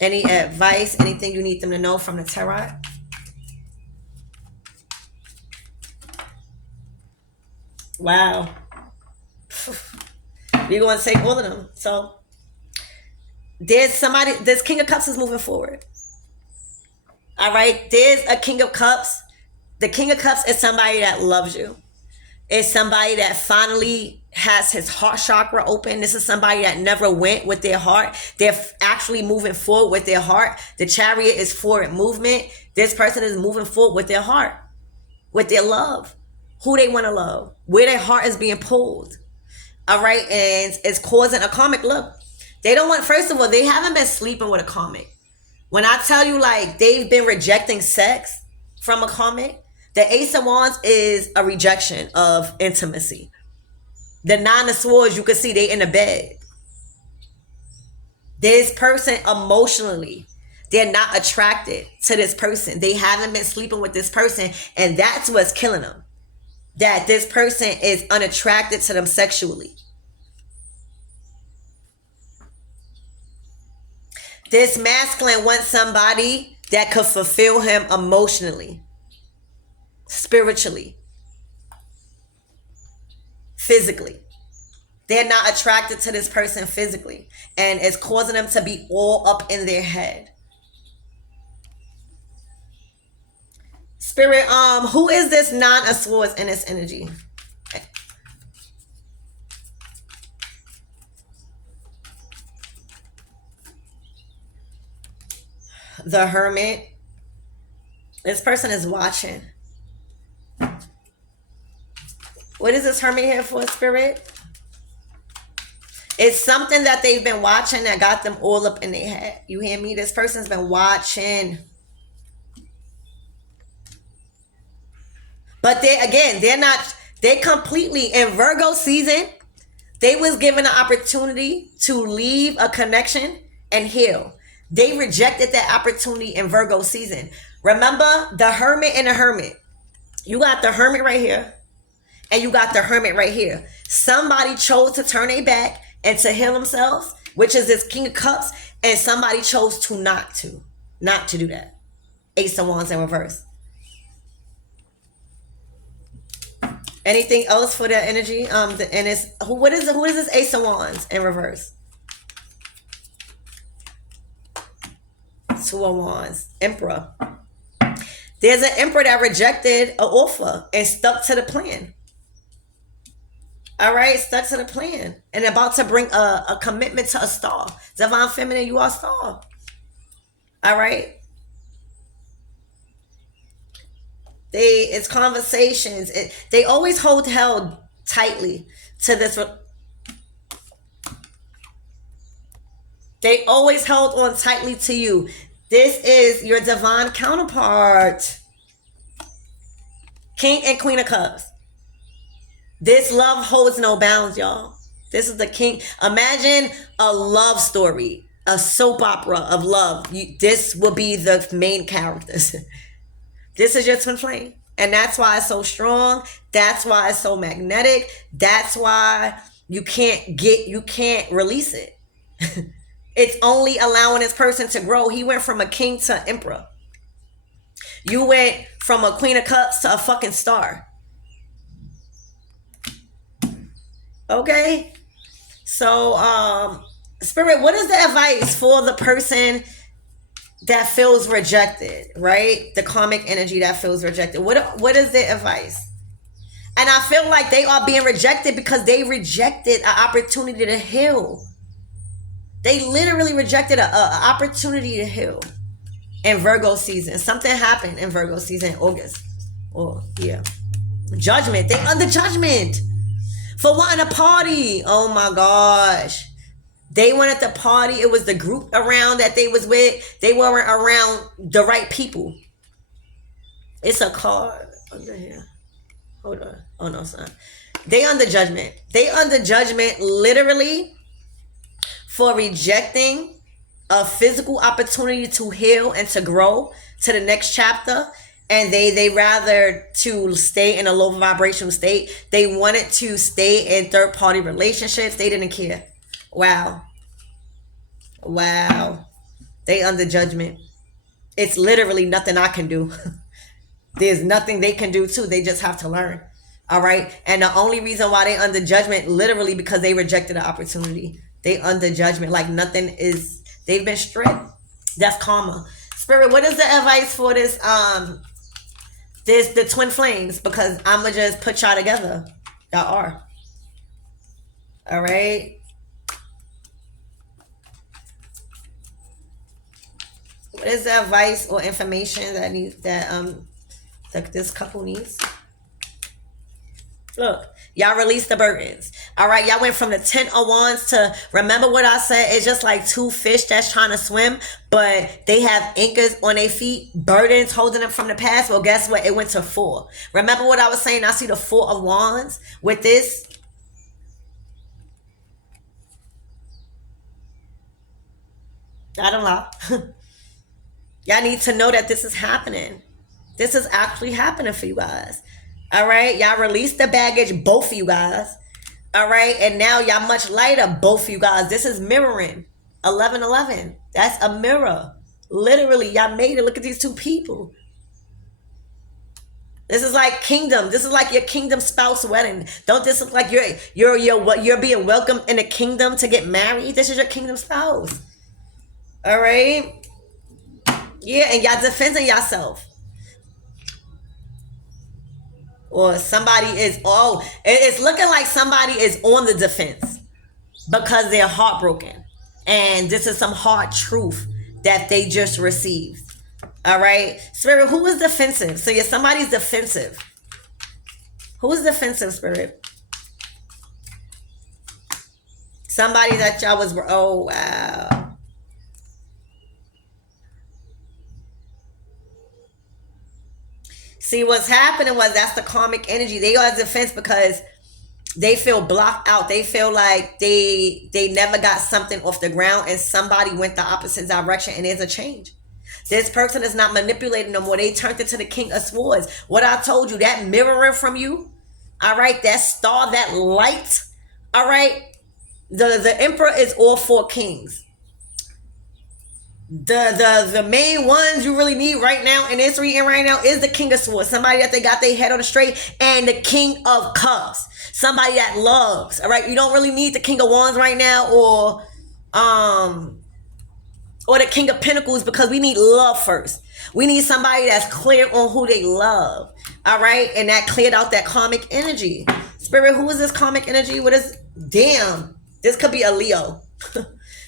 Any advice, anything you need them to know from the tarot? Wow. We're going to take all of them. So there's King of Cups is moving forward. All right, there's a King of Cups. The King of Cups is somebody that loves you. It's somebody that finally has his heart chakra open. This is somebody that never went with their heart. They're actually moving forward with their heart. The Chariot is forward movement. This person is moving forward with their heart, with their love, who they want to love, where their heart is being pulled. All right, and it's causing a karmic look. They don't want, first of all, they haven't been sleeping with a karmic. When I tell you, like, they've been rejecting sex from a karmic, the Ace of Wands is a rejection of intimacy. The Nine of Swords, you can see they in the bed. This person emotionally, they're not attracted to this person. They haven't been sleeping with this person, and that's what's killing them. That this person is unattracted to them sexually. This masculine wants somebody that could fulfill him emotionally, spiritually, physically. They're not attracted to this person physically, and it's causing them to be all up in their head. Spirit, who is this Nine of Swords in this energy? The Hermit. This person is watching. What is this Hermit here for, Spirit? It's something that they've been watching that got them all up in their head. You hear me? This person's been watching. But they're completely in Virgo season. They was given an opportunity to leave a connection and heal. They rejected that opportunity in Virgo season. Remember the Hermit and the Hermit. You got the Hermit right here. And you got the Hermit right here. Somebody chose to turn their back and to heal themselves, which is this King of Cups. And somebody chose to not to do that. Ace of Wands in reverse. Anything else for that energy? And it's who is this Ace of Wands in reverse? Two of Wands, Emperor. There's an Emperor that rejected an offer and stuck to the plan. All right, stuck to the plan and about to bring a commitment to a star. Divine Feminine, you are a star. All right. It's conversations. They always held tightly to this. They always held on tightly to you. This is your divine counterpart. King and Queen of Cups. This love holds no bounds, y'all. This is the King. Imagine a love story, a soap opera of love. This will be the main characters. This is your twin flame. And that's why it's so strong. That's why it's so magnetic. That's why you can't release it. It's only allowing this person to grow. He went from a king to emperor. You went from a Queen of Cups to a fucking star. Okay? So, Spirit, what is the advice for the person that feels rejected, right? The karmic energy that feels rejected. What is the advice? And I feel like they are being rejected because they rejected an opportunity to heal. They literally rejected an opportunity to heal in Virgo season. Something happened in Virgo season, August. Oh, yeah. Judgment. They under judgment for wanting a party. Oh my gosh. They wanted the party. It was the group around that they was with. They weren't around the right people. It's a card under here. Hold on. Oh no, son. They under judgment. They under judgment literally for rejecting a physical opportunity to heal and to grow to the next chapter. And they rather to stay in a low vibrational state. They wanted to stay in third party relationships. They didn't care. Wow. They under judgment. It's literally nothing I can do. There's nothing they can do too. They just have to learn. All right. And the only reason why they under judgment, literally because they rejected the opportunity. They under judgment. Like nothing is, they've been strict. That's karma. Spirit, what is the advice for this? The twin flames, because I'ma just put y'all together. Y'all are. All right. What is the advice or information that this couple needs? Look, y'all release the burdens. All right, y'all went from the 10 of Wands to, remember what I said? It's just like two fish that's trying to swim, but they have anchors on their feet, burdens holding them from the past. Well, guess what? It went to 4. Remember what I was saying? I see the 4 of Wands with this. I don't lie. Y'all need to know that this is happening. This is actually happening for you guys. All right, y'all release the baggage, both of you guys. All right, and now y'all much lighter, both of you guys. This is mirroring. 11-11. That's a mirror. Literally, y'all made it. Look at these two people. This is like kingdom. This is like your kingdom spouse wedding. Don't this look like you're being welcomed in the kingdom to get married? This is your kingdom spouse. All right. Yeah, and y'all defending yourself. Or somebody is, it's looking like somebody is on the defense because they're heartbroken. And this is some hard truth that they just received. All right. Spirit, who is defensive? So yeah, somebody's defensive. Who's defensive, Spirit? Somebody that y'all was, oh, wow. See, what's happening was that's the karmic energy. They are defense because they feel blocked out. They feel like they never got something off the ground and somebody went the opposite direction and there's a change. This person is not manipulating no more. They turned into the King of Swords. What I told you, that mirroring from you, all right, that star, that light, all right, the Emperor is all four kings. The main ones you really need right now in this reading right now is the King of Swords, somebody that they got their head on the straight, and the King of Cups, somebody that loves. All right, you don't really need the King of Wands right now, or the King of Pentacles, because we need love first. We need somebody that's clear on who they love. All right, and that cleared out that karmic energy. Spirit, who is this karmic energy? What is? Damn, this could be a Leo.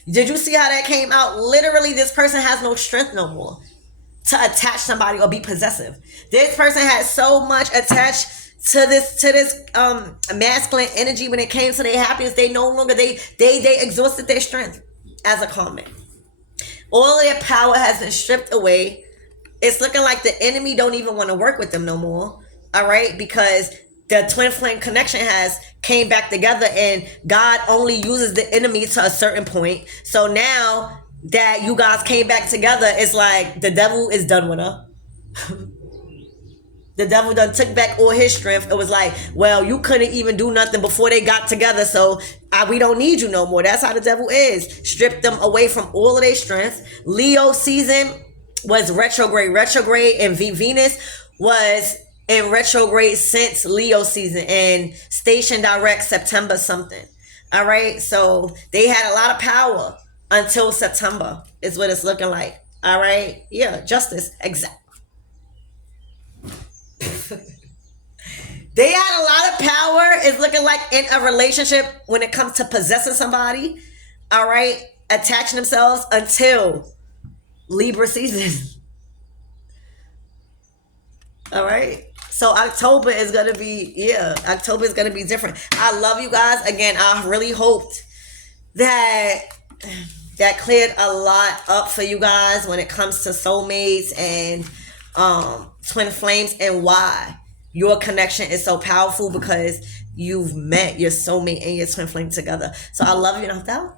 Did you see how that came out? Literally, this person has no strength no more to attach somebody or be possessive. This person had so much attached to this masculine energy when it came to their happiness. They no longer they exhausted their strength as a karmic. All of their power has been stripped away. It's looking like the enemy don't even want to work with them no more. All right, because the twin flame connection has came back together, and God only uses the enemy to a certain point. So now that you guys came back together, it's like the devil is done with her. The devil done took back all his strength. It was like, well, you couldn't even do nothing before they got together, so we don't need you no more. That's how the devil is. Stripped them away from all of their strength. Leo season was retrograde. Retrograde, and Venus was in retrograde since Leo season and station direct September something. All right, so they had a lot of power until September is what it's looking like. All right, yeah, justice, exact. They had a lot of power. It's looking like in a relationship when it comes to possessing somebody. All right, attaching themselves until Libra season. All right. So October is going to be, October is going to be different. I love you guys. Again, I really hoped that cleared a lot up for you guys when it comes to soulmates and twin flames, and why your connection is so powerful, because you've met your soulmate and your twin flame together. So I love you, and I'm out.